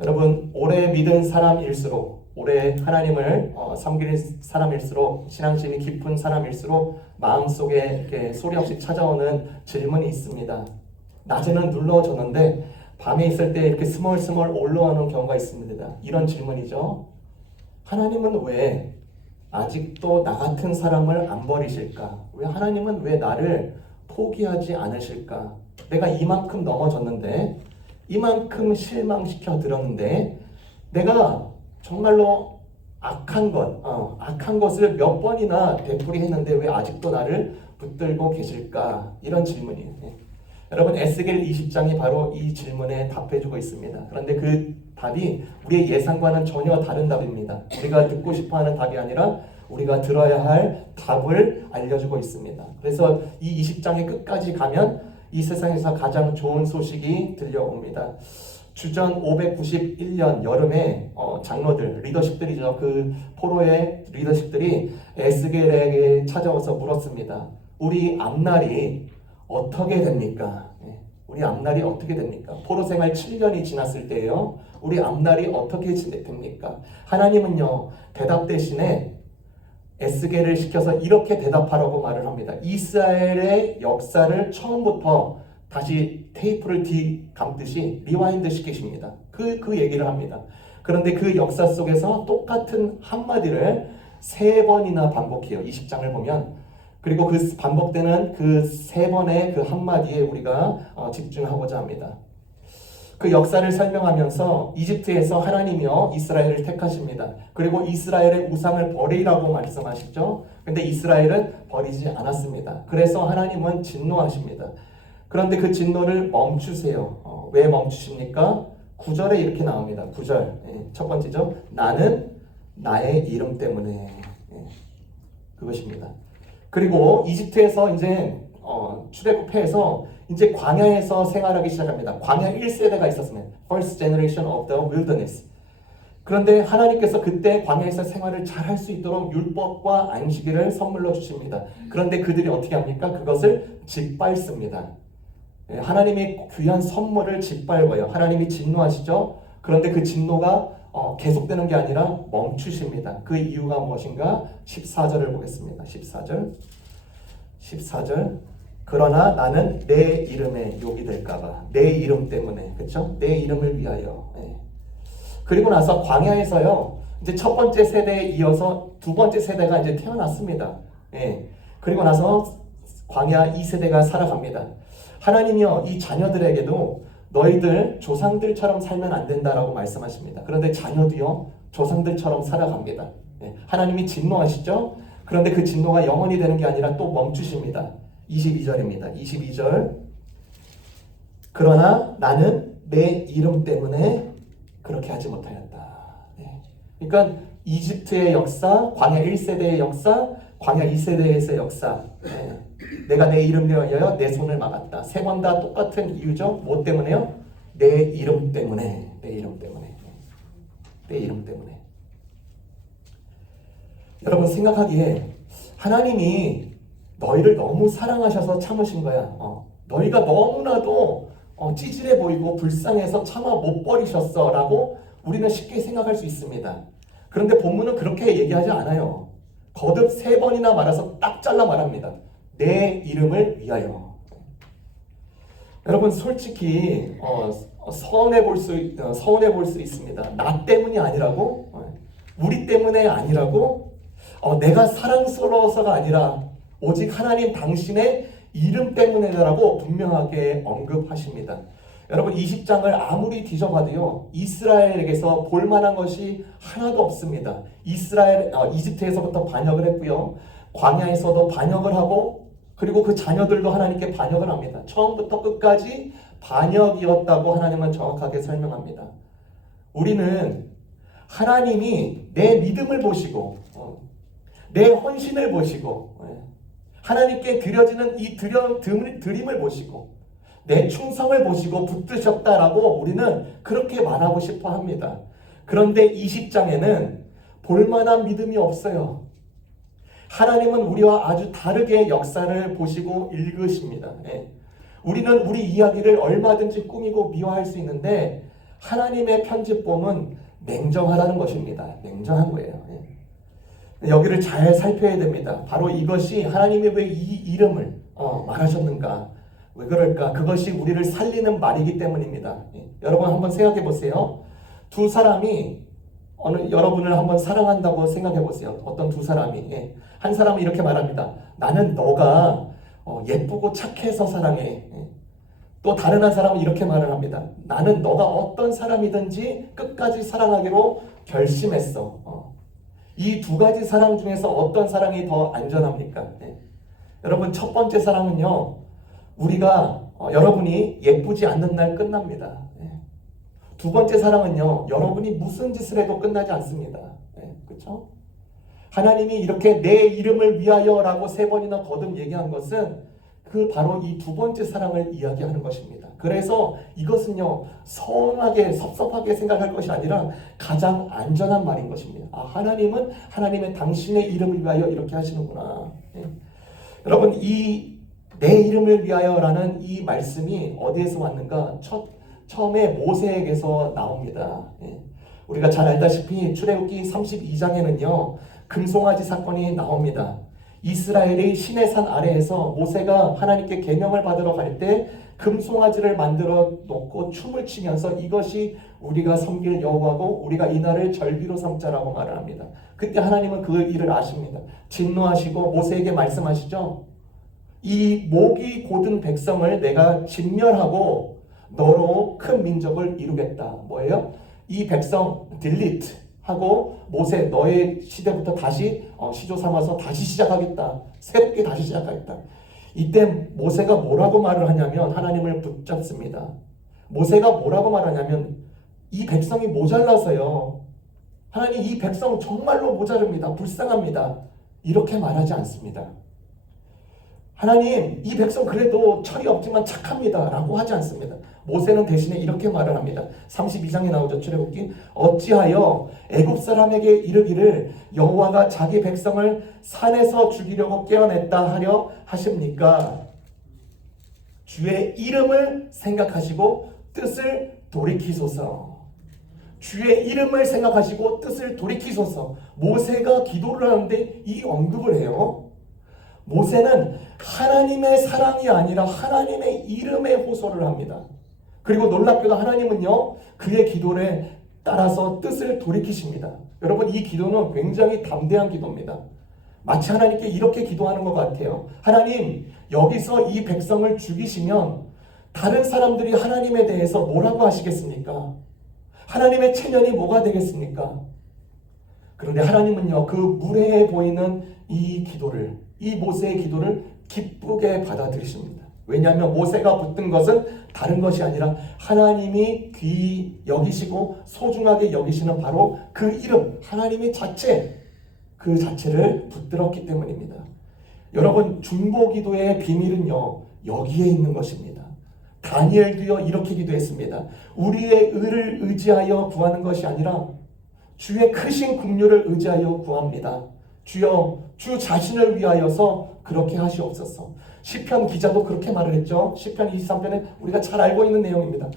여러분, 오래 믿은 사람일수록, 오래 하나님을 섬기는 사람일수록, 신앙심이 깊은 사람일수록 마음속에 이렇게 소리 없이 찾아오는 질문이 있습니다. 낮에는 눌러줬는데 밤에 있을 때 이렇게 스멀스멀 올라오는 경우가 있습니다. 이런 질문이죠. 하나님은 왜 아직도 나 같은 사람을 안 버리실까? 왜 하나님은 왜 나를 포기하지 않으실까? 내가 이만큼 넘어졌는데, 이만큼 실망시켜 드렸는데, 내가 정말로 악한 것을 몇 번이나 되풀이했는데 왜 아직도 나를 붙들고 계실까? 이런 질문이에요. 여러분, 에스겔 20장이 바로 이 질문에 답해주고 있습니다. 그런데 그 답이 우리의 예상과는 전혀 다른 답입니다. 우리가 듣고 싶어하는 답이 아니라 우리가 들어야 할 답을 알려주고 있습니다. 그래서 이 20장의 끝까지 가면 이 세상에서 가장 좋은 소식이 들려옵니다. 주전 591년 여름에 장로들, 리더십들이죠. 그 포로의 리더십들이 에스겔에게 찾아와서 물었습니다. 우리 앞날이 어떻게 됩니까? 우리 앞날이 어떻게 됩니까? 포로 생활 7년이 지났을 때예요. 우리 앞날이 어떻게 됩니까? 하나님은요, 대답 대신에 에스겔을 시켜서 이렇게 대답하라고 말을 합니다. 이스라엘의 역사를 처음부터 다시 테이프를 감듯이 리와인드 시키십니다. 그 얘기를 합니다. 그런데 그 역사 속에서 똑같은 한마디를 3번이나 반복해요. 20장을 보면. 그리고 그 반복되는 그 3번의 그 한마디에 우리가 집중하고자 합니다. 그 역사를 설명하면서 이집트에서 하나님이요 이스라엘을 택하십니다. 그리고 이스라엘의 우상을 버리라고 말씀하시죠. 근데 이스라엘은 버리지 않았습니다. 그래서 하나님은 진노하십니다. 그런데 그 진노를 멈추세요. 왜 멈추십니까? 9절에 이렇게 나옵니다. 9절 첫 번째죠. 나는 나의 이름 때문에 그것입니다. 그리고 이집트에서 이제 출애굽해서 이제 광야에서 생활하기 시작합니다. 광야 1세대가 있었습니다. First generation of the wilderness. 그런데 하나님께서 그때 광야에서 생활을 잘 할 수 있도록 율법과 안식일을 선물로 주십니다. 그런데 그들이 어떻게 합니까? 그것을 짓밟습니다. 하나님의 귀한 선물을 짓밟아요. 하나님이 진노하시죠. 그런데 그 진노가 계속되는 게 아니라 멈추십니다. 그 이유가 무엇인가? 14절을 보겠습니다. 14절. 그러나 나는 내 이름에 욕이 될까봐, 내 이름 때문에, 그렇죠? 내 이름을 위하여. 그리고 나서 광야에서요, 이제 첫 번째 세대에 이어서 두 번째 세대가 이제 태어났습니다. 그리고 나서 광야 2세대가 살아갑니다. 하나님이요, 이 자녀들에게도 너희들 조상들처럼 살면 안 된다라고 말씀하십니다. 그런데 자녀도요, 조상들처럼 살아갑니다. 하나님이 진노하시죠? 그런데 그 진노가 영원히 되는 게 아니라 또 멈추십니다. 22절입니다. 22절. 그러나 나는 내 이름 때문에 그렇게 하지 못하였다. 그러니까 이집트의 역사, 광야 1세대의 역사, 광야 2세대에서의 역사. 내가 내 이름을 위하여 내 손을 막았다. 3번 다 똑같은 이유죠. 뭐 때문에요? 내 이름 때문에. 내 이름 때문에. 내 이름 때문에. 여러분 생각하기에 하나님이 너희를 너무 사랑하셔서 참으신 거야. 너희가 너무나도 찌질해 보이고 불쌍해서 차마 못 버리셨어 라고 우리는 쉽게 생각할 수 있습니다. 그런데 본문은 그렇게 얘기하지 않아요. 거듭 3번이나 말아서 딱 잘라 말합니다. 내 이름을 위하여. 여러분 솔직히 서운해 볼 수 있습니다. 나 때문이 아니라고? 우리 때문에 아니라고? 내가 사랑스러워서가 아니라 오직 하나님 당신의 이름 때문에라고 분명하게 언급하십니다. 여러분 20장을 아무리 뒤져봐도요, 이스라엘에게서 볼만한 것이 하나도 없습니다. 이집트에서부터 반역을 했고요, 광야에서도 반역을 하고, 그리고 그 자녀들도 하나님께 반역을 합니다. 처음부터 끝까지 반역이었다고 하나님은 정확하게 설명합니다. 우리는 하나님이 내 믿음을 보시고 내 헌신을 보시고 하나님께 드려지는 이 드림을 보시고 내 충성을 보시고 붙드셨다라고 우리는 그렇게 말하고 싶어 합니다. 그런데 20장에는 볼만한 믿음이 없어요. 하나님은 우리와 아주 다르게 역사를 보시고 읽으십니다. 우리는 우리 이야기를 얼마든지 꾸미고 미화할 수 있는데 하나님의 편집본은 냉정하다는 것입니다. 냉정한 거예요. 여기를 잘 살펴야 됩니다. 바로 이것이 하나님이 왜 이 이름을 말하셨는가? 왜 그럴까? 그것이 우리를 살리는 말이기 때문입니다. 여러분 한번 생각해 보세요. 두 사람이 여러분을 한번 사랑한다고 생각해 보세요. 어떤 두 사람이 한 사람은 이렇게 말합니다. 나는 너가 예쁘고 착해서 사랑해. 또 다른 한 사람은 이렇게 말을 합니다. 나는 너가 어떤 사람이든지 끝까지 사랑하기로 결심했어. 이 두 가지 사랑 중에서 어떤 사랑이 더 안전합니까? 여러분 첫 번째 사랑은요. 우리가 여러분이 예쁘지 않는 날 끝납니다. 두 번째 사랑은요. 여러분이 무슨 짓을 해도 끝나지 않습니다. 그렇죠? 하나님이 이렇게 내 이름을 위하여라고 3번이나 거듭 얘기한 것은 그 바로 이 두 번째 사랑을 이야기하는 것입니다. 그래서 이것은요. 서운하게 섭섭하게 생각할 것이 아니라 가장 안전한 말인 것입니다. 하나님은 하나님의 당신의 이름을 위하여 이렇게 하시는구나. 여러분 이 내 이름을 위하여라는 이 말씀이 어디에서 왔는가? 처음에 모세에게서 나옵니다. 우리가 잘 알다시피 출애굽기 32장에는요. 금송아지 사건이 나옵니다. 이스라엘이 시내산 아래에서 모세가 하나님께 계명을 받으러 갈 때 금송아지를 만들어 놓고 춤을 추면서 이것이 우리가 섬길 여호와고 우리가 이날을 절기로 삼자라고 말을 합니다. 그때 하나님은 그 일을 아십니다. 진노하시고 모세에게 말씀하시죠. 이 목이 곧은 백성을 내가 진멸하고 너로 큰 민족을 이루겠다. 뭐예요? 이 백성 딜리트 하고 모세 너의 시대부터 다시 시조 삼아서 다시 시작하겠다. 새롭게 다시 시작하겠다. 이때 모세가 뭐라고 말을 하냐면 하나님을 붙잡습니다. 모세가 뭐라고 말하냐면 이 백성이 모자라서요. 하나님 이 백성 정말로 모자릅니다. 불쌍합니다. 이렇게 말하지 않습니다. 하나님 이 백성 그래도 철이 없지만 착합니다 라고 하지 않습니다. 모세는 대신에 이렇게 말을 합니다. 32장에 나오죠. 출애굽기 어찌하여 애굽 사람에게 이르기를 여호와가 자기 백성을 산에서 죽이려고 깨어냈다 하려 하십니까? 주의 이름을 생각하시고 뜻을 돌이키소서. 주의 이름을 생각하시고 뜻을 돌이키소서. 모세가 기도를 하는데 이 언급을 해요. 모세는 하나님의 사랑이 아니라 하나님의 이름에 호소를 합니다. 그리고 놀랍게도 하나님은요 그의 기도를 따라서 뜻을 돌이키십니다. 여러분 이 기도는 굉장히 담대한 기도입니다. 마치 하나님께 이렇게 기도하는 것 같아요. 하나님 여기서 이 백성을 죽이시면 다른 사람들이 하나님에 대해서 뭐라고 하시겠습니까? 하나님의 체면이 뭐가 되겠습니까? 그런데 하나님은요 그 무례해 보이는 이 기도를 이 모세의 기도를 기쁘게 받아들이십니다. 왜냐하면 모세가 붙든 것은 다른 것이 아니라 하나님이 귀히 여기시고 소중하게 여기시는 바로 그 이름 하나님의 자체 그 자체를 붙들었기 때문입니다. 여러분 중보기도의 비밀은요 여기에 있는 것입니다. 다니엘도요 이렇게 기도했습니다. 우리의 의를 의지하여 구하는 것이 아니라 주의 크신 긍휼을 의지하여 구합니다. 주여 주 자신을 위하여서 그렇게 하시옵소서. 시편 기자도 그렇게 말을 했죠. 시편 23편에 우리가 잘 알고 있는 내용입니다.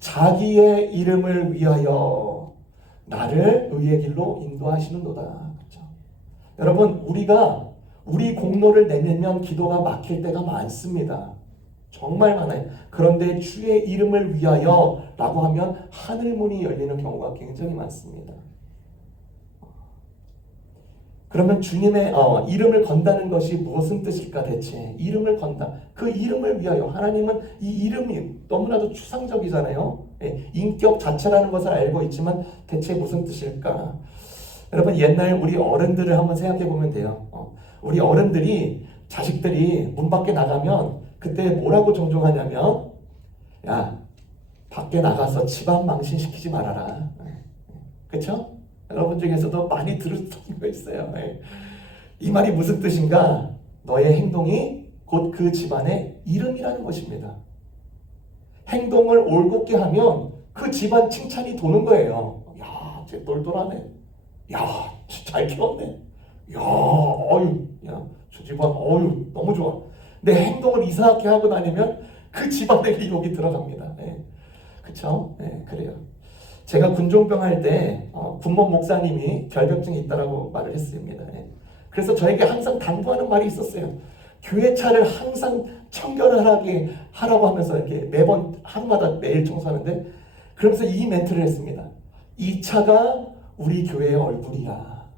자기의 이름을 위하여 나를 의의 길로 인도하시는도다. 그렇죠? 여러분 우리가 우리 공로를 내밀면 기도가 막힐 때가 많습니다. 정말 많아요. 그런데 주의 이름을 위하여 라고 하면 하늘문이 열리는 경우가 굉장히 많습니다. 그러면 주님의 이름을 건다는 것이 무슨 뜻일까 대체? 이름을 건다. 그 이름을 위하여. 하나님은 이 이름이 너무나도 추상적이잖아요. 인격 자체라는 것을 알고 있지만 대체 무슨 뜻일까? 여러분 옛날 우리 어른들을 한번 생각해 보면 돼요. 우리 어른들이 자식들이 문 밖에 나가면 그때 뭐라고 종종하냐면 야 밖에 나가서 집안 망신시키지 말아라. 그렇죠? 여러분 중에서도 많이 들은 거 있어요. 이 말이 무슨 뜻인가? 너의 행동이 곧 그 집안의 이름이라는 것입니다. 행동을 올곧게 하면 그 집안 칭찬이 도는 거예요. 야, 쟤 똘똘하네. 야, 잘 키웠네. 야, 어유, 야, 저 집안, 어유, 너무 좋아. 내 행동을 이상하게 하고 다니면 그 집안의 욕이 들어갑니다. 그쵸? 그래요. 제가 군종병 할 때 군목 목사님이 결벽증이 있다라고 말을 했습니다. 그래서 저에게 항상 당부하는 말이 있었어요. 교회 차를 항상 청결하게 하라고 하면서 이렇게 매번 하루마다 매일 청소하는데, 그러면서 이 멘트를 했습니다. 이 차가 우리 교회의 얼굴이야.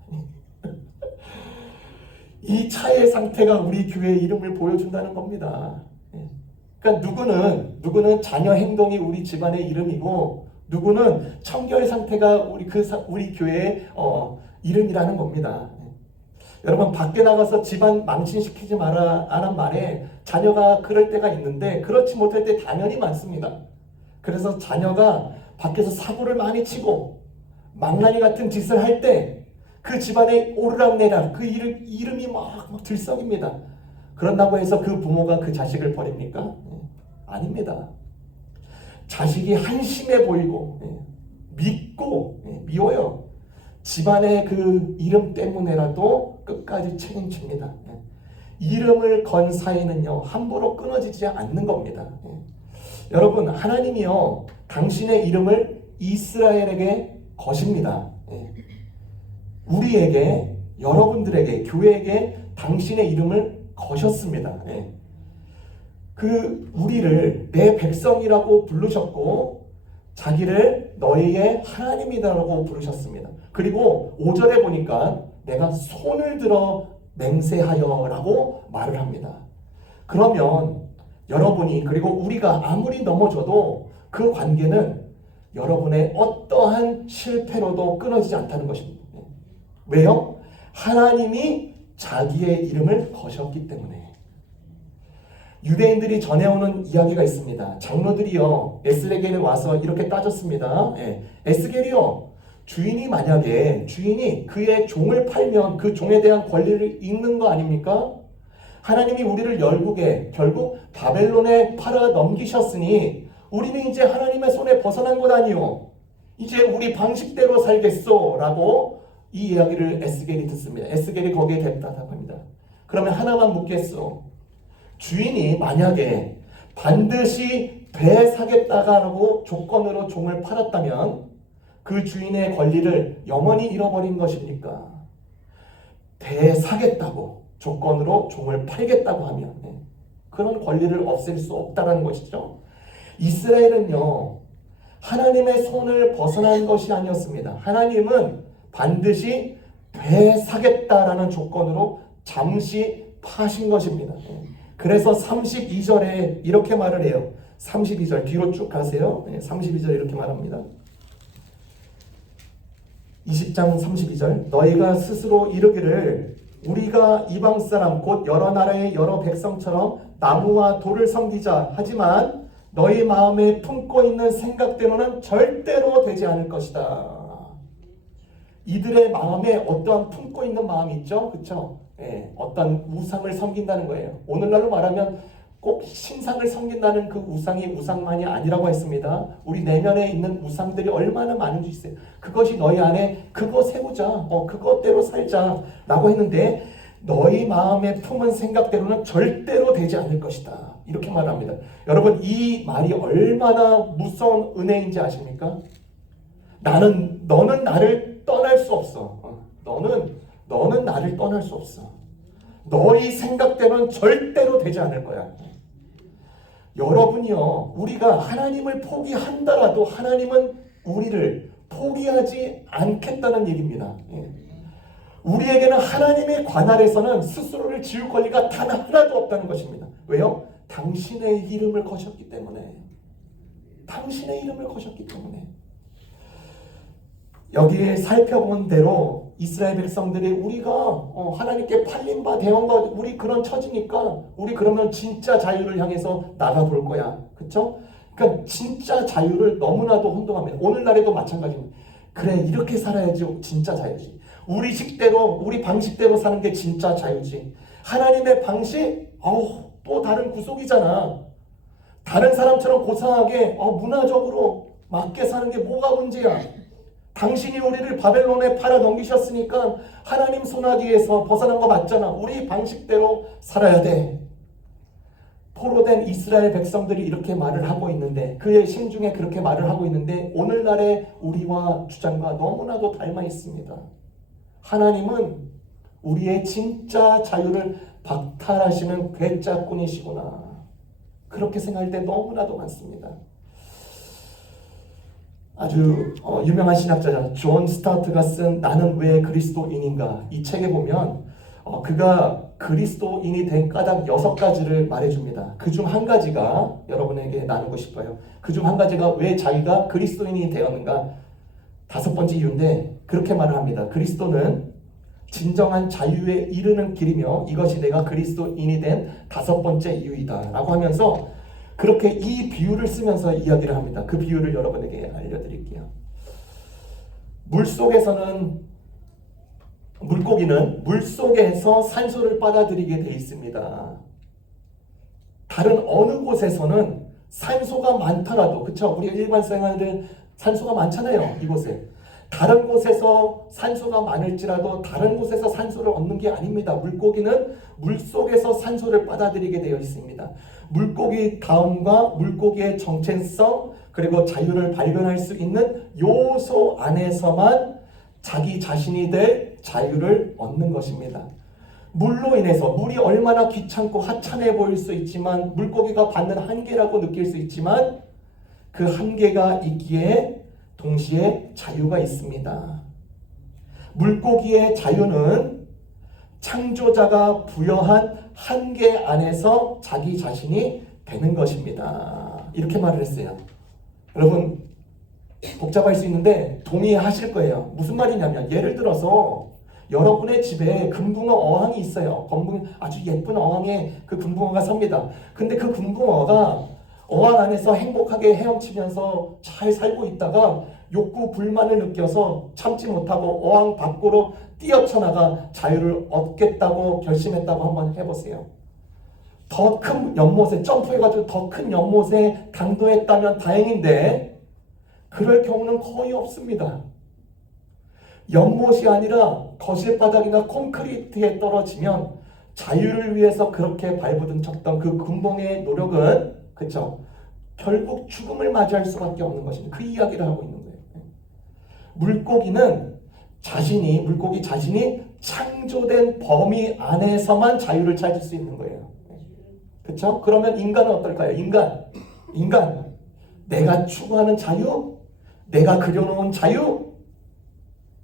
이 차의 상태가 우리 교회의 이름을 보여준다는 겁니다. 그러니까 누구는 자녀 행동이 우리 집안의 이름이고, 누구는 청결 상태가 우리 교회의 이름이라는 겁니다. 여러분, 밖에 나가서 집안 망신시키지 마라라는 말에 자녀가 그럴 때가 있는데 그렇지 못할 때 당연히 많습니다. 그래서 자녀가 밖에서 사고를 많이 치고 망나니 같은 짓을 할 때 그 집안에 오르락내락 그 이름이 막 들썩입니다. 그런다고 해서 그 부모가 그 자식을 버립니까? 아닙니다. 자식이 한심해 보이고 믿고 미워요. 집안의 그 이름 때문에라도 끝까지 책임집니다. 이름을 건 사이는요 함부로 끊어지지 않는 겁니다. 여러분, 하나님이요 당신의 이름을 이스라엘에게 거십니다. 우리에게, 여러분들에게, 교회에게 당신의 이름을 거셨습니다. 우리를 내 백성이라고 부르셨고 자기를 너희의 하나님이라고 부르셨습니다. 그리고 5절에 보니까 내가 손을 들어 맹세하여 라고 말을 합니다. 그러면 여러분이, 그리고 우리가 아무리 넘어져도 그 관계는 여러분의 어떠한 실패로도 끊어지지 않다는 것입니다. 왜요? 하나님이 자기의 이름을 거셨기 때문에. 유대인들이 전해오는 이야기가 있습니다. 장로들이요 에스겔에 와서 이렇게 따졌습니다. 에스겔이요, 주인이 그의 종을 팔면 그 종에 대한 권리를 잃는 거 아닙니까? 하나님이 우리를 결국 바벨론에 팔아 넘기셨으니 우리는 이제 하나님의 손에 벗어난 것 아니요, 이제 우리 방식대로 살겠소 라고 이 이야기를 에스겔이 듣습니다. 에스겔이 거기에 대답합니다. 그러면 하나만 묻겠소. 주인이 만약에 반드시 배 사겠다라고 조건으로 종을 팔았다면 그 주인의 권리를 영원히 잃어버린 것입니까? 배 사겠다고 조건으로 종을 팔겠다고 하면 그런 권리를 없앨 수 없다는 것이죠. 이스라엘은요 하나님의 손을 벗어난 것이 아니었습니다. 하나님은 반드시 배 사겠다라는 조건으로 잠시 파신 것입니다. 그래서 32절에 이렇게 말을 해요. 32절 뒤로 쭉 가세요. 32절 이렇게 말합니다. 20장 32절 너희가 스스로 이르기를 우리가 이방 사람 곧 여러 나라의 여러 백성처럼 나무와 돌을 섬기자 하지만 너희 마음에 품고 있는 생각대로는 절대로 되지 않을 것이다. 이들의 마음에 어떠한 품고 있는 마음이 있죠? 그렇죠? 어떤 우상을 섬긴다는 거예요. 오늘날로 말하면 꼭 신상을 섬긴다는 그 우상이 우상만이 아니라고 했습니다. 우리 내면에 있는 우상들이 얼마나 많은지 있어요. 그것이 너희 안에 그거 세우자, 그것대로 살자 라고 했는데 너희 마음에 품은 생각대로는 절대로 되지 않을 것이다. 이렇게 말합니다. 여러분, 이 말이 얼마나 무서운 은혜인지 아십니까? 너는 나를 떠날 수 없어. 너는 나를 떠날 수 없어. 너희 생각대로는 절대로 되지 않을 거야. 여러분이요, 우리가 하나님을 포기한다라도 하나님은 우리를 포기하지 않겠다는 얘기입니다. 우리에게는 하나님의 관할에서는 스스로를 지을 권리가 단 하나도 없다는 것입니다. 왜요? 당신의 이름을 거셨기 때문에. 당신의 이름을 거셨기 때문에. 여기에 살펴본 대로 이스라엘 백성들이 우리가 하나님께 팔린 바 대한 것, 우리 그런 처지니까 우리 그러면 진짜 자유를 향해서 나가볼 거야. 그쵸? 그러니까 진짜 자유를 너무나도 혼동합니다. 오늘날에도 마찬가지입니다. 그래, 이렇게 살아야지 진짜 자유지. 우리 식대로, 우리 방식대로 사는 게 진짜 자유지. 하나님의 방식? 또 다른 구속이잖아. 다른 사람처럼 고상하게 문화적으로 맞게 사는 게 뭐가 문제야. 당신이 우리를 바벨론에 팔아 넘기셨으니까 하나님 손아귀에서 벗어난 거 맞잖아. 우리 방식대로 살아야 돼. 포로된 이스라엘 백성들이 이렇게 말을 하고 있는데, 그의 심중에 그렇게 말을 하고 있는데, 오늘날의 우리와 주장과 너무나도 닮아 있습니다. 하나님은 우리의 진짜 자유를 박탈하시는 괴짜꾼이시구나, 그렇게 생각할 때 너무나도 많습니다. 아주 유명한 신학자죠. 존 스타트가 쓴 나는 왜 그리스도인인가, 이 책에 보면 그가 그리스도인이 된 까닭 6가지를 말해줍니다. 그중 한 가지가 여러분에게 나누고 싶어요. 그중 한 가지가 왜 자기가 그리스도인이 되었는가, 5번째 이유인데 그렇게 말을 합니다. 그리스도는 진정한 자유에 이르는 길이며 이것이 내가 그리스도인이 된 5번째 이유이다 라고 하면서 그렇게 이 비유를 쓰면서 이야기를 합니다. 그 비유를 여러분에게 알려드릴게요. 물고기는 물속에서 산소를 빨아들이게 되어 있습니다. 다른 어느 곳에서는 산소가 많더라도, 그쵸? 우리 일반 생활들 산소가 많잖아요, 이곳에. 다른 곳에서 산소가 많을지라도 다른 곳에서 산소를 얻는 게 아닙니다. 물고기는 물속에서 산소를 빨아들이게 되어 있습니다. 물고기 다움과 물고기의 정체성, 그리고 자유를 발견할 수 있는 요소 안에서만 자기 자신이 될 자유를 얻는 것입니다. 물로 인해서, 물이 얼마나 귀찮고 하찮아 보일 수 있지만, 물고기가 받는 한계라고 느낄 수 있지만, 그 한계가 있기에 동시에 자유가 있습니다. 물고기의 자유는 창조자가 부여한 한계 안에서 자기 자신이 되는 것입니다. 이렇게 말을 했어요. 여러분, 복잡할 수 있는데 동의하실 거예요. 무슨 말이냐면, 예를 들어서 여러분의 집에 금붕어 어항이 있어요. 아주 예쁜 어항에 그 금붕어가 삽니다. 근데 그 금붕어가 어항 안에서 행복하게 헤엄치면서 잘 살고 있다가 욕구 불만을 느껴서 참지 못하고 어항 밖으로 뛰어쳐나가 자유를 얻겠다고 결심했다고 한번 해보세요. 더 큰 연못에 점프해가지고 더 큰 연못에 당도했다면 다행인데, 그럴 경우는 거의 없습니다. 연못이 아니라 거실 바닥이나 콘크리트에 떨어지면 자유를 위해서 그렇게 발부둥 쳤던 그 금붕어의 노력은, 그쵸, 결국 죽음을 맞이할 수밖에 없는 것입니다. 그 이야기를 하고 있는 거예요. 물고기 자신이 창조된 범위 안에서만 자유를 찾을 수 있는 거예요. 그렇죠? 그러면 인간은 어떨까요? 인간, 내가 추구하는 자유, 내가 그려놓은 자유,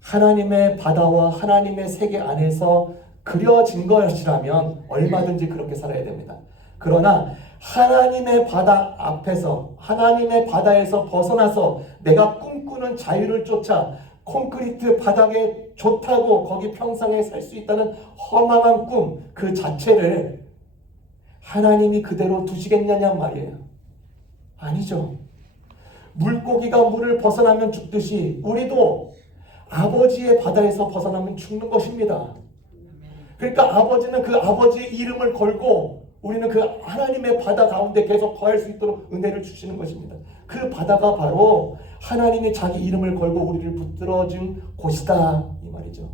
하나님의 바다와 하나님의 세계 안에서 그려진 것이라면 얼마든지 그렇게 살아야 됩니다. 그러나 하나님의 바다 앞에서, 하나님의 바다에서 벗어나서 내가 꿈꾸는 자유를 쫓아 콘크리트 바닥에 좋다고 거기 평상에 살 수 있다는 허망한 꿈 그 자체를 하나님이 그대로 두시겠냐냔 말이에요. 아니죠. 물고기가 물을 벗어나면 죽듯이 우리도 아버지의 바다에서 벗어나면 죽는 것입니다. 그러니까 아버지는 그 아버지의 이름을 걸고 우리는 그 하나님의 바다 가운데 계속 거할 수 있도록 은혜를 주시는 것입니다. 그 바다가 바로 하나님이 자기 이름을 걸고 우리를 붙들어준 곳이다, 이 말이죠.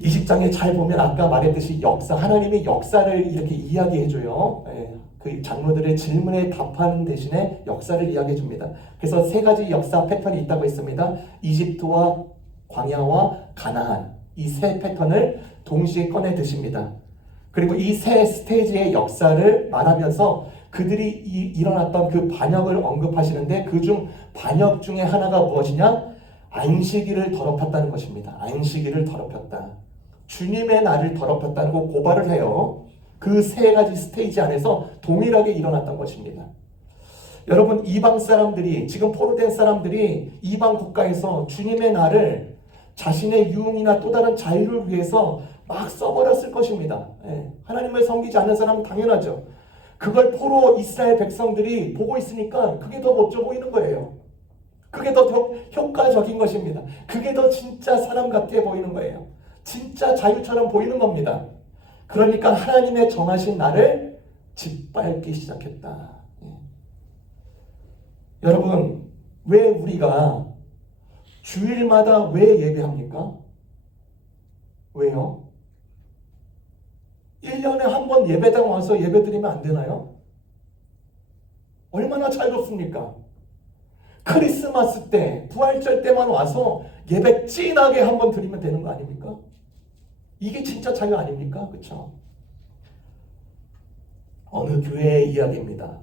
20장에 잘 보면 아까 말했듯이 하나님의 역사를 이렇게 이야기해줘요. 그 장로들의 질문에 답하는 대신에 역사를 이야기해줍니다. 그래서 3가지 역사 패턴이 있다고 했습니다. 이집트와 광야와 가나안, 이 3 패턴을 동시에 꺼내 드십니다. 그리고 이 3 스테이지의 역사를 말하면서 그들이 일어났던 그 반역을 언급하시는데, 그중 반역 중에 하나가 무엇이냐? 안식일을 더럽혔다는 것입니다. 안식일을 더럽혔다. 주님의 날을 더럽혔다는 거 고발을 해요. 그 3가지 스테이지 안에서 동일하게 일어났던 것입니다. 여러분, 이방 사람들이, 지금 포로된 사람들이 이방 국가에서 주님의 날을 자신의 유흥이나 또 다른 자유를 위해서 막 써버렸을 것입니다. 하나님을 섬기지 않는 사람은 당연하죠. 그걸 포로 이스라엘 백성들이 보고 있으니까 그게 더 멋져 보이는 거예요. 그게 더 효과적인 것입니다. 그게 더 진짜 사람 같아 보이는 거예요. 진짜 자유처럼 보이는 겁니다. 그러니까 하나님의 정하신 날을 짓밟기 시작했다. 여러분, 왜 우리가 주일마다 왜 예배합니까? 왜요? 1년에 한 번 예배당 와서 예배 드리면 안 되나요? 얼마나 자유롭습니까? 크리스마스 때, 부활절 때만 와서 예배 찐하게 한 번 드리면 되는 거 아닙니까? 이게 진짜 자유 아닙니까? 그렇죠? 어느 교회의 이야기입니다.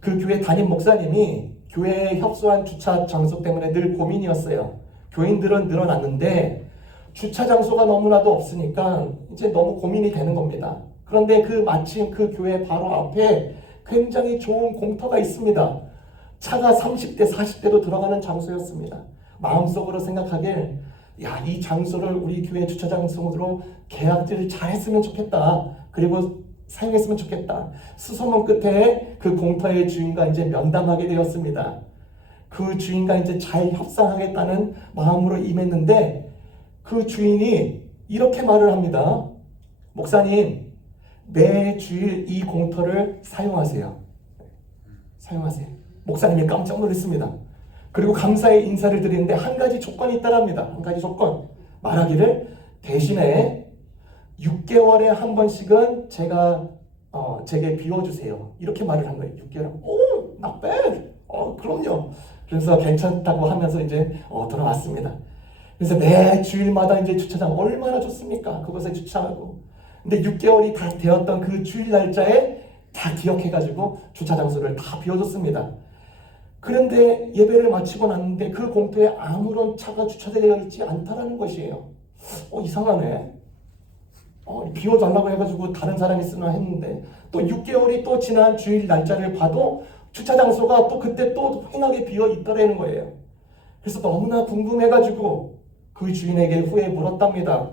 그 교회 담임 목사님이 교회에 협소한 주차 장소 때문에 늘 고민이었어요. 교인들은 늘어났는데 주차 장소가 너무나도 없으니까 이제 너무 고민이 되는 겁니다. 그런데 마침 그 교회 바로 앞에 굉장히 좋은 공터가 있습니다. 차가 30대, 40대도 들어가는 장소였습니다. 마음속으로 생각하길, 야, 이 장소를 우리 교회 주차 장소로 계약을 잘 했으면 좋겠다. 그리고 사용했으면 좋겠다. 수소문 끝에 그 공터의 주인과 이제 면담하게 되었습니다. 그 주인과 이제 잘 협상하겠다는 마음으로 임했는데 그 주인이 이렇게 말을 합니다. 목사님, 매 주일 이 공터를 사용하세요. 사용하세요. 목사님이 깜짝 놀랐습니다. 그리고 감사의 인사를 드리는데 한 가지 조건이 있다랍니다. 한 가지 조건. 말하기를 대신에 6개월에 한 번씩은 제게 비워주세요. 이렇게 말을 한 거예요. 6개월에. 오, not bad. 그럼요. 그래서 괜찮다고 하면서 이제 돌아왔습니다. 그래서 매 주일마다 이제 주차장 얼마나 좋습니까? 그곳에 주차하고. 근데 6개월이 다 되었던 그 주일 날짜에 다 기억해가지고 주차 장소를 다 비워줬습니다. 그런데 예배를 마치고 났는데 그 공터에 아무런 차가 주차되어 있지 않다라는 것이에요. 이상하네. 비워달라고 해가지고 다른 사람이 쓰나 했는데 또 6개월이 또 지난 주일 날짜를 봐도 주차 장소가 또 그때 또 휑하게 비어 있더라는 거예요. 그래서 너무나 궁금해가지고 그 주인에게 후에 물었답니다.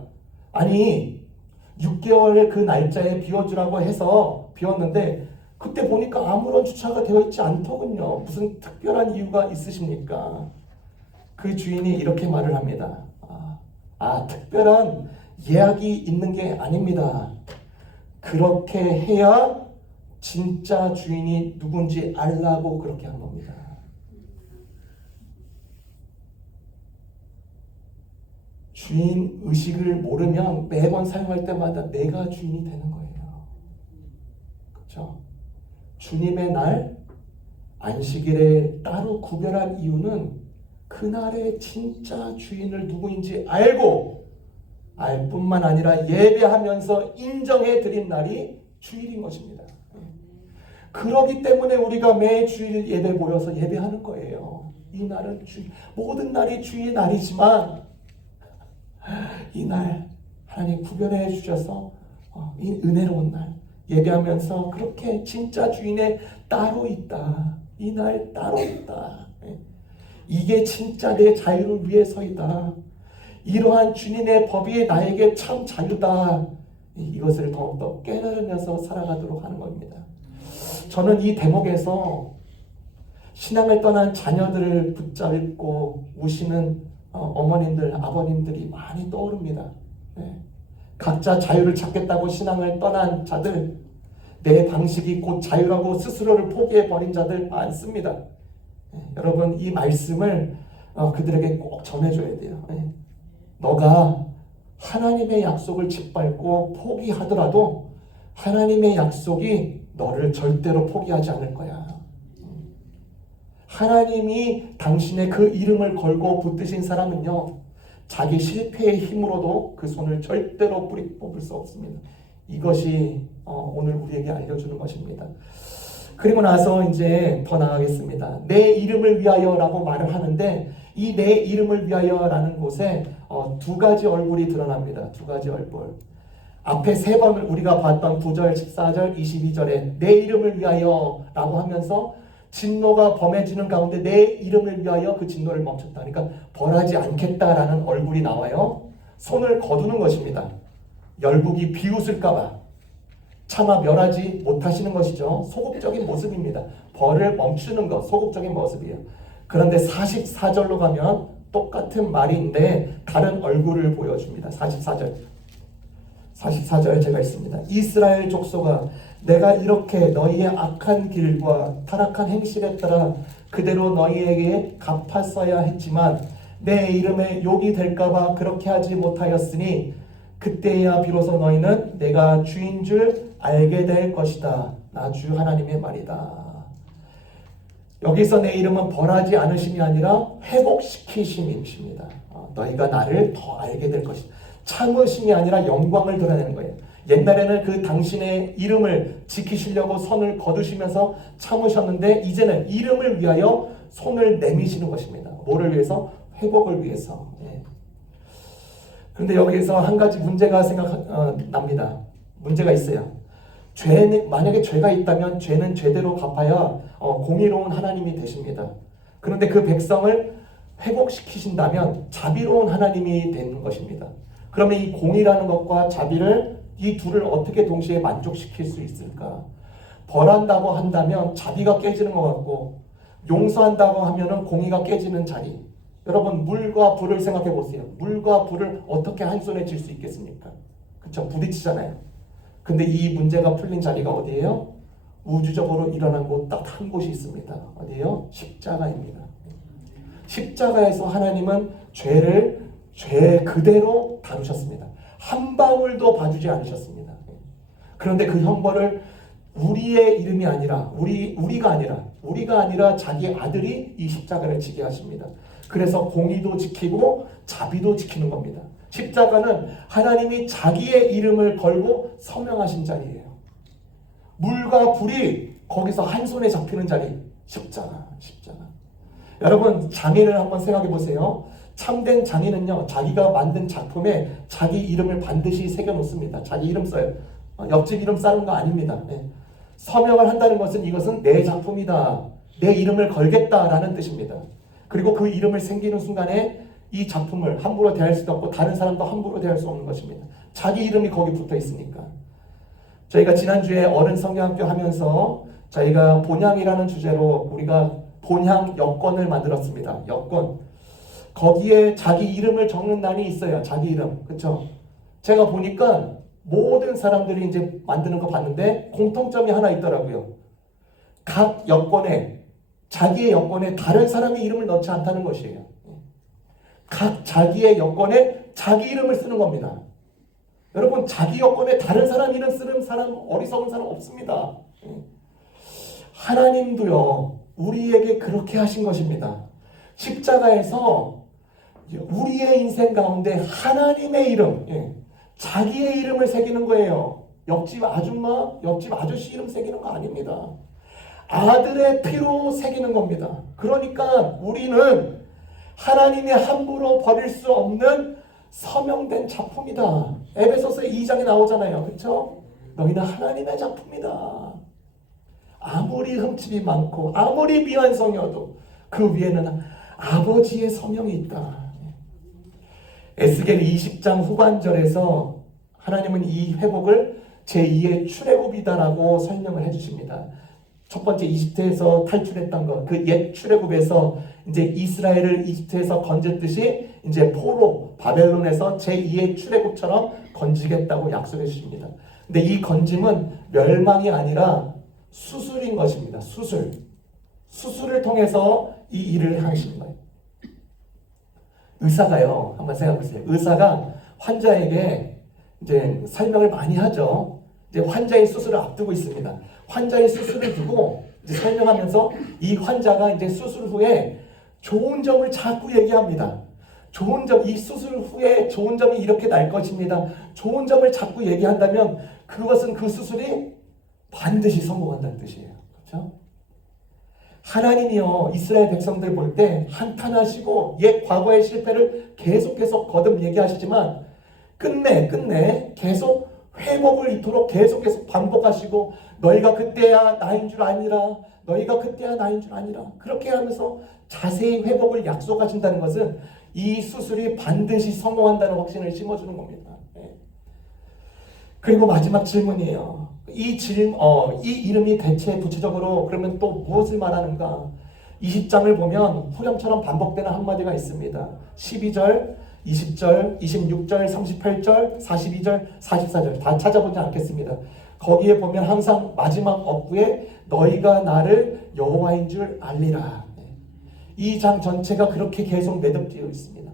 아니 6개월 그 날짜에 비워주라고 해서 비웠는데 그때 보니까 아무런 주차가 되어 있지 않더군요. 무슨 특별한 이유가 있으십니까? 그 주인이 이렇게 말을 합니다. 특별한 예약이 있는 게 아닙니다. 그렇게 해야 진짜 주인이 누군지 알라고 그렇게 한 겁니다. 주인 의식을 모르면 매번 사용할 때마다 내가 주인이 되는 거예요. 그렇죠? 주님의 날, 안식일에 따로 구별한 이유는 그날의 진짜 주인을 누구인지 알고 알 뿐만 아니라 예배하면서 인정해 드린 날이 주일인 것입니다. 그러기 때문에 우리가 매 주일 예배 모여서 예배하는 거예요. 이 날은 모든 날이 주의 날이지만 이 날 하나님 구별해 주셔서 이 은혜로운 날 예배하면서 그렇게 진짜 주인의 따로 있다. 이 날 따로 있다. 이게 진짜 내 자유를 위해서이다. 이러한 주님의 법이 나에게 참 자유다. 이것을 더욱더 깨달으면서 살아가도록 하는 겁니다. 저는 이 대목에서 신앙을 떠난 자녀들을 붙잡고 우시는 어머님들, 아버님들이 많이 떠오릅니다. 각자 자유를 찾겠다고 신앙을 떠난 자들, 내 방식이 곧 자유라고 스스로를 포기해버린 자들 많습니다. 여러분 이 말씀을 그들에게 꼭 전해줘야 돼요. 너가 하나님의 약속을 짓밟고 포기하더라도 하나님의 약속이 너를 절대로 포기하지 않을 거야. 하나님이 당신의 그 이름을 걸고 붙드신 사람은요, 자기 실패의 힘으로도 그 손을 절대로 뽑을 수 없습니다. 이것이 오늘 우리에게 알려주는 것입니다. 그리고 나서 이제 더 나아가겠습니다. 내 이름을 위하여라고 말을 하는데 이 내 이름을 위하여라는 곳에 두 가지 얼굴이 드러납니다. 두 가지 얼굴. 앞에 세 번을 우리가 봤던 9절, 14절, 22절에 내 이름을 위하여라고 하면서 진노가 범해지는 가운데 내 이름을 위하여 그 진노를 멈췄다. 그러니까 벌하지 않겠다라는 얼굴이 나와요. 손을 거두는 것입니다. 열국이 비웃을까봐 차마 멸하지 못하시는 것이죠. 소극적인 모습입니다. 벌을 멈추는 것, 소극적인 모습이에요. 그런데 44절로 가면 똑같은 말인데 다른 얼굴을 보여줍니다. 44절 제가 있습니다. 이스라엘 족속아, 내가 이렇게 너희의 악한 길과 타락한 행실에 따라 그대로 너희에게 갚았어야 했지만 내 이름에 욕이 될까봐 그렇게 하지 못하였으니 그때야 비로소 너희는 내가 주인 줄 알게 될 것이다. 나 주 하나님의 말이다. 여기서 내 이름은 벌하지 않으심이 아니라 회복시키심입니다. 너희가 나를 더 알게 될 것이다. 참으심이 아니라 영광을 드러내는 거예요. 옛날에는 그 당신의 이름을 지키시려고 손을 거두시면서 참으셨는데 이제는 이름을 위하여 손을 내미시는 것입니다. 뭐를 위해서? 회복을 위해서. 그런데 여기에서 한 가지 문제가 납니다. 문제가 있어요. 만약에 죄가 있다면 죄는 죄대로 갚아야 공의로운 하나님이 되십니다. 그런데 그 백성을 회복시키신다면 자비로운 하나님이 되는 것입니다. 그러면 이 공의라는 것과 자비를 이 둘을 어떻게 동시에 만족시킬 수 있을까? 벌한다고 한다면 자비가 깨지는 것 같고 용서한다고 하면은 공의가 깨지는 자리. 여러분 물과 불을 생각해 보세요. 물과 불을 어떻게 한 손에 쥘 수 있겠습니까? 그렇죠? 부딪히잖아요. 근데 이 문제가 풀린 자리가 어디예요? 우주적으로 일어난 곳 딱 한 곳이 있습니다. 어디예요? 십자가입니다. 십자가에서 하나님은 죄 그대로 다루셨습니다. 한 방울도 봐주지 않으셨습니다. 그런데 그 형벌을 우리의 이름이 아니라 우리가 아니라 자기 아들이 이 십자가를 지게 하십니다. 그래서 공의도 지키고 자비도 지키는 겁니다. 십자가는 하나님이 자기의 이름을 걸고 서명하신 자리예요. 물과 불이 거기서 한 손에 잡히는 자리. 십자가. 여러분 장인을 한번 생각해 보세요. 참된 장인은요, 자기가 만든 작품에 자기 이름을 반드시 새겨놓습니다. 자기 이름 써요. 옆집 이름 싸는 거 아닙니다. 서명을 한다는 것은 이것은 내 작품이다. 내 이름을 걸겠다라는 뜻입니다. 그리고 그 이름을 새기는 순간에 이 작품을 함부로 대할 수도 없고 다른 사람도 함부로 대할 수 없는 것입니다. 자기 이름이 거기 붙어 있으니까. 저희가 지난주에 어른 성경학교 하면서 저희가 본향이라는 주제로 우리가 본향 여권을 만들었습니다. 여권. 거기에 자기 이름을 적는 난이 있어요. 자기 이름. 그렇죠? 제가 보니까 모든 사람들이 이제 만드는 거 봤는데 공통점이 하나 있더라고요. 각 여권에 자기의 여권에 다른 사람의 이름을 넣지 않다는 것이에요. 각 자기의 여권에 자기 이름을 쓰는 겁니다. 여러분 자기 여권에 다른 사람 이름 쓰는 사람, 어리석은 사람 없습니다. 하나님도요 우리에게 그렇게 하신 것입니다. 십자가에서 우리의 인생 가운데 하나님의 이름, 자기의 이름을 새기는 거예요. 옆집 아줌마, 옆집 아저씨 이름 새기는 거 아닙니다. 아들의 피로 새기는 겁니다. 그러니까 우리는 하나님이 함부로 버릴 수 없는 서명된 작품이다. 에베소서 2장에 나오잖아요. 그렇죠? 너희는 하나님의 작품이다. 아무리 흠집이 많고 아무리 미완성이어도 그 위에는 아버지의 서명이 있다. 에스겔 20장 후반절에서 하나님은 이 회복을 제2의 출애굽이다라고 설명을 해주십니다. 첫 번째 이집트에서 탈출했던 것, 그 옛 출애굽에서 이제 이스라엘을 이집트에서 건졌듯이 이제 포로 바벨론에서 제2의 출애굽처럼 건지겠다고 약속해 주십니다. 근데 이 건짐은 멸망이 아니라 수술인 것입니다. 수술을 통해서 이 일을 하시는 거예요. 의사가요, 한번 생각해 보세요. 의사가 환자에게 이제 설명을 많이 하죠. 이제 환자의 수술을 앞두고 있습니다. 환자의 수술을 두고 이제 설명하면서 이 환자가 이제 수술 후에 좋은 점을 자꾸 얘기합니다. 좋은 점, 이 수술 후에 좋은 점이 이렇게 날 것입니다. 좋은 점을 자꾸 얘기한다면 그것은 그 수술이 반드시 성공한다는 뜻이에요. 그렇죠? 하나님이요 이스라엘 백성들 볼 때 한탄하시고 옛 과거의 실패를 계속해서 거듭 얘기하시지만 끝내 계속 회복을 이토록 계속해서 반복하시고 너희가 그때야 나인 줄 아니라 너희가 그때야 나인 줄 아니라 그렇게 하면서 자세히 회복을 약속하신다는 것은 이 수술이 반드시 성공한다는 확신을 심어주는 겁니다. 그리고 마지막 질문이에요. 이 이름이 대체 구체적으로 그러면 또 무엇을 말하는가? 20장을 보면 후렴처럼 반복되는 한마디가 있습니다. 12절, 20절, 26절, 38절, 42절, 44절 다 찾아보지 않겠습니다. 거기에 보면 항상 마지막 어구에 너희가 나를 여호와인 줄 알리라. 이 장 전체가 그렇게 계속 매듭되어 있습니다.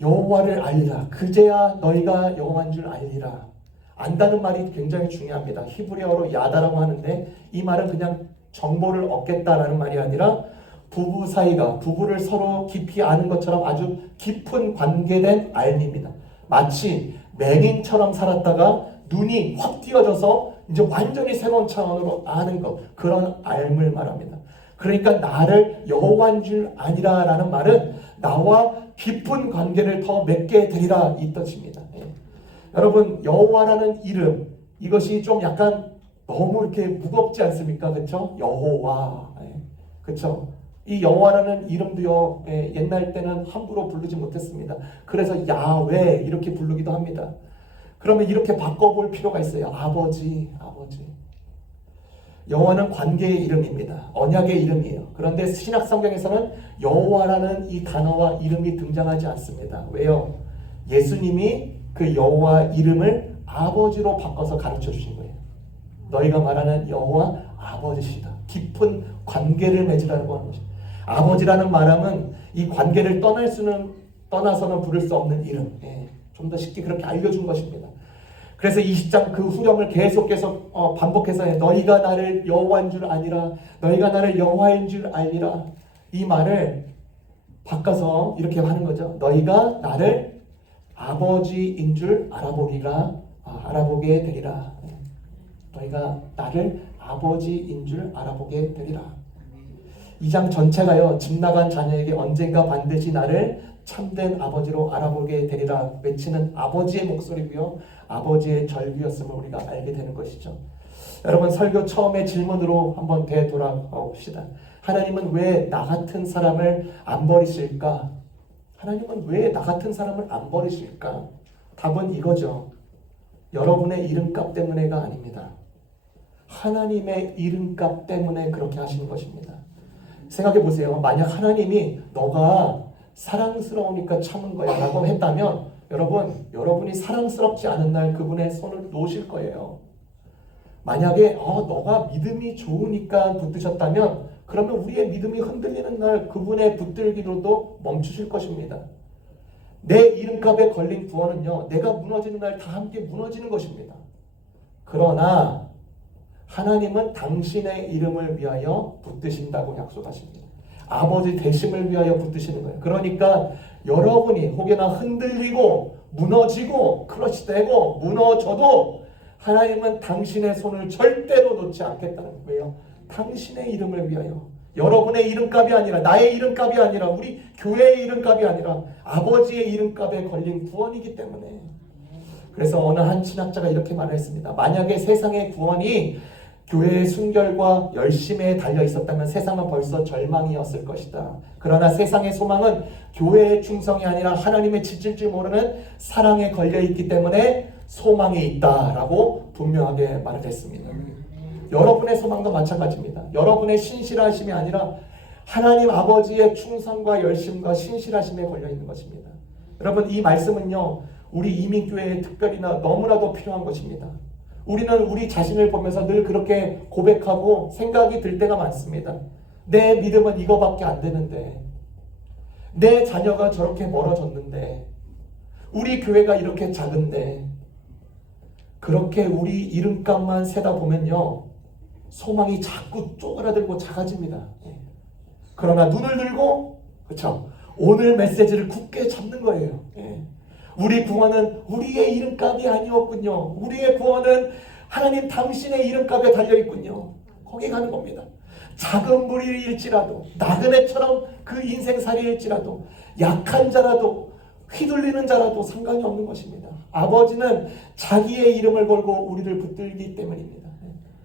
여호와를 알리라. 그제야 너희가 여호와인 줄 알리라. 안다는 말이 굉장히 중요합니다. 히브리어로 야다라고 하는데 이 말은 그냥 정보를 얻겠다라는 말이 아니라 부부 사이가 부부를 서로 깊이 아는 것처럼 아주 깊은 관계된 알미입니다. 마치 맹인처럼 살았다가 눈이 확 띄어져서 이제 완전히 새로운 차원으로 아는 것, 그런 알을 말합니다. 그러니까 나를 여호와인 줄 아니라라는 말은 나와 깊은 관계를 더 맺게 되리라 이 뜻입니다. 여러분, 여호와라는 이름, 이것이 좀 약간 너무 이렇게 무겁지 않습니까? 그렇죠? 여호와, 그렇죠? 이 여호와라는 이름도요, 옛날 때는 함부로 부르지 못했습니다. 그래서 야훼 이렇게 부르기도 합니다. 그러면 이렇게 바꿔볼 필요가 있어요. 아버지. 여호와는 관계의 이름입니다. 언약의 이름이에요. 그런데 신약 성경에서는 여호와라는 이 단어와 이름이 등장하지 않습니다. 왜요? 예수님이 그 여호와 이름을 아버지로 바꿔서 가르쳐 주신 거예요. 너희가 말하는 여호와 아버지시다. 깊은 관계를 맺으라고 하는 것입니다. 아버지라는 말함은 이 관계를 떠나서는 부를 수 없는 이름. 좀 더 쉽게 그렇게 알려준 것입니다. 그래서 20장 그 후렴을 계속 반복해서 너희가 나를 여호와인 줄 아니라, 너희가 나를 여호와인 줄 알리라. 이 말을 바꿔서 이렇게 하는 거죠. 너희가 나를 아버지인 줄 알아보리라. 알아보게 되리라. 너희가 나를 아버지인 줄 알아보게 되리라. 2장 전체가요, 집 나간 자녀에게 언젠가 반드시 나를 참된 아버지로 알아보게 되리라 외치는 아버지의 목소리고요, 아버지의 절규였음을 우리가 알게 되는 것이죠. 여러분, 설교 처음에 질문으로 한번 되돌아봅시다. 하나님은 왜 나 같은 사람을 안 버리실까? 하나님은 왜 나 같은 사람을 안 버리실까? 답은 이거죠. 여러분의 이름값 때문에가 아닙니다. 하나님의 이름값 때문에 그렇게 하시는 것입니다. 생각해 보세요. 만약 하나님이 너가 사랑스러우니까 참은 거야 라고 했다면 여러분이 사랑스럽지 않은 날 그분의 손을 놓으실 거예요. 만약에 너가 믿음이 좋으니까 붙드셨다면 그러면 우리의 믿음이 흔들리는 날 그분의 붙들기로도 멈추실 것입니다. 내 이름값에 걸린 구원은요, 내가 무너지는 날 다 함께 무너지는 것입니다. 그러나 하나님은 당신의 이름을 위하여 붙드신다고 약속하십니다. 아버지 되심을 위하여 붙드시는 거예요. 그러니까 여러분이 혹여나 흔들리고 무너지고 크러쉬되고 무너져도 하나님은 당신의 손을 절대로 놓지 않겠다는 거예요. 당신의 이름을 위하여. 여러분의 이름값이 아니라, 나의 이름값이 아니라, 우리 교회의 이름값이 아니라 아버지의 이름값에 걸린 구원이기 때문에. 그래서 어느 한 신학자가 이렇게 말했습니다. 만약에 세상의 구원이 교회의 순결과 열심에 달려 있었다면 세상은 벌써 절망이었을 것이다. 그러나 세상의 소망은 교회의 충성이 아니라 하나님의 지칠 줄 모르는 사랑에 걸려 있기 때문에 소망이 있다라고 분명하게 말을 했습니다. 여러분의 소망도 마찬가지입니다. 여러분의 신실하심이 아니라 하나님 아버지의 충성과 열심과 신실하심에 걸려 있는 것입니다. 여러분, 이 말씀은요, 우리 이민교회에 특별히나 너무나도 필요한 것입니다. 우리는 우리 자신을 보면서 늘 그렇게 고백하고 생각이 들 때가 많습니다. 내 믿음은 이거밖에 안 되는데, 내 자녀가 저렇게 멀어졌는데, 우리 교회가 이렇게 작은데, 그렇게 우리 이름값만 세다 보면요, 소망이 자꾸 쪼그라들고 작아집니다. 그러나 눈을 들고, 그렇죠, 오늘 메시지를 굳게 잡는 거예요. 우리 구원은 우리의 이름값이 아니었군요. 우리의 구원은 하나님 당신의 이름값에 달려있군요. 거기 가는 겁니다. 작은 무리일지라도, 나그네처럼 그 인생살이일지라도, 약한 자라도, 휘둘리는 자라도 상관이 없는 것입니다. 아버지는 자기의 이름을 걸고 우리를 붙들기 때문입니다.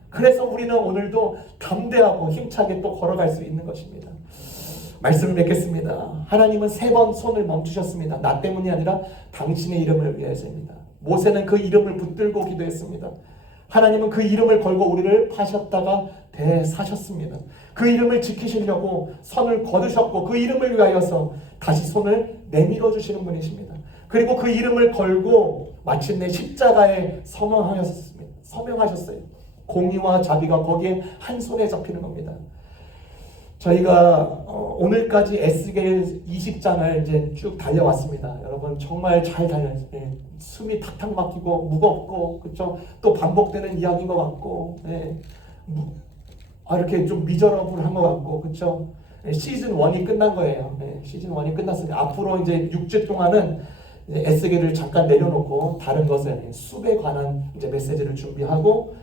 그래서 우리는 오늘도 담대하고 힘차게 또 걸어갈 수 있는 것입니다. 말씀을 맺겠습니다. 하나님은 3번 손을 멈추셨습니다. 나 때문이 아니라 당신의 이름을 위해서입니다. 모세는 그 이름을 붙들고 기도했습니다. 하나님은 그 이름을 걸고 우리를 파셨다가 대사셨습니다. 그 이름을 지키시려고 선을 거두셨고 그 이름을 위하여서 다시 손을 내밀어 주시는 분이십니다. 그리고 그 이름을 걸고 마침내 십자가에 서명하셨어요. 공의와 자비가 거기에 한 손에 잡히는 겁니다. 저희가 오늘까지 에스겔 20장을 이제 쭉 달려왔습니다. 여러분 정말 잘 달렸어요. 예, 숨이 탁탁 막히고 무겁고 그렇죠. 또 반복되는 이야기인 것 같고 예, 이렇게 좀 미저러블한 것 같고 그렇죠. 예, 시즌 1이 끝난 거예요. 예, 시즌 1이 끝났으니까 앞으로 이제 6주 동안은 에스겔을 잠깐 내려놓고 다른 것에 숲에 관한 이제 메시지를 준비하고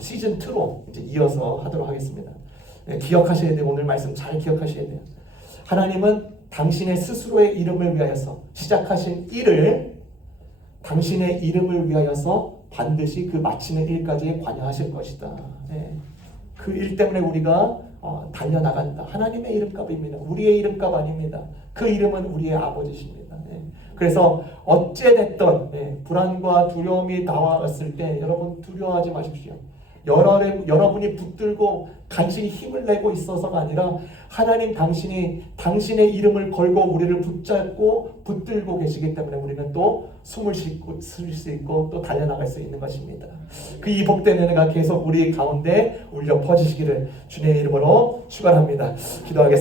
시즌 2로 이제 이어서 하도록 하겠습니다. 네, 기억하셔야 돼요. 오늘 말씀 잘 기억하셔야 돼요. 하나님은 당신의 스스로의 이름을 위하여서 시작하신 일을 당신의 이름을 위하여서 반드시 그 마치는 일까지 관여하실 것이다. 네. 그 일 때문에 우리가 달려나간다. 하나님의 이름값입니다. 우리의 이름값 아닙니다. 그 이름은 우리의 아버지십니다. 네. 그래서 어찌됐든 불안과 두려움이 나왔을 때 여러분 두려워하지 마십시오. 여러분이 붙들고 간신히 힘을 내고 있어서가 아니라 하나님 당신이 당신의 이름을 걸고 우리를 붙잡고 붙들고 계시기 때문에 우리는 또 숨을 쉴 수 있고 또 달려나갈 수 있는 것입니다. 그 이 복된 은혜가 계속 우리 가운데 울려 퍼지시기를 주님의 이름으로 축원합니다. 기도하겠습니다.